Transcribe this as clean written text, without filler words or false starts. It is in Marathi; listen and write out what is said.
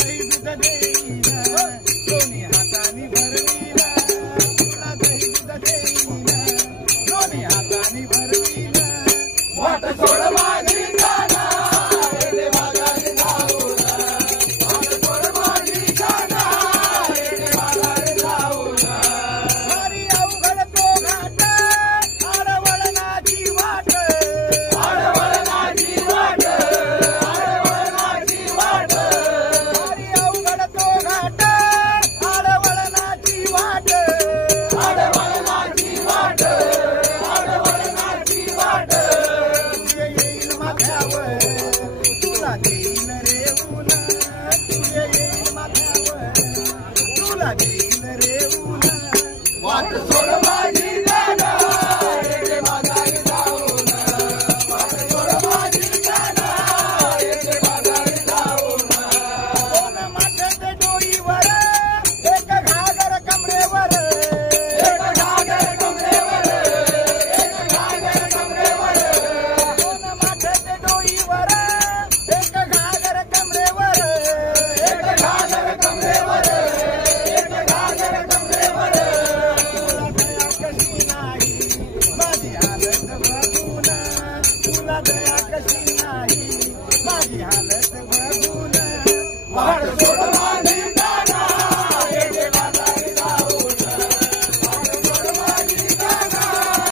दही दूध देईन दोन्ही हातानी भरवीन तुला दही दूध देईन दोन्ही हातानी भरवीन वाट सोड माझी काना येडे माघारी जाऊन वाट सोड माझी काना येडे माघारी जाऊन हरी अवघड तो घाट आडवळणाची वाट आडवळणाची वाट आडवळणाची वाट हरी अवघड तो घाट आडवळणाची वाट आडवळणाची वाट आडवळणाची वाट तुझे येईल माथ्यावर तुला देईन रे ऊन तुझे येईल माथ्यावर तुला देईन रे ऊन वाट सोड माझी काना येडे माघारी जाऊन वाट सोड माझी काना येडे माघारी जाऊन दोन माथ्याचे डोईवर एक घागर कमरेवर एक घागर कमरेवर एक घागर कमरेवर दोन माथ्याचे डोईवर एक घागर कमरेवर एक घागर कमरेवर एक घागर कमरेवर तुला दया कशी नाही माझी हालत बघून तुला दया कशी नाही माझी हालत बघून वाट सोड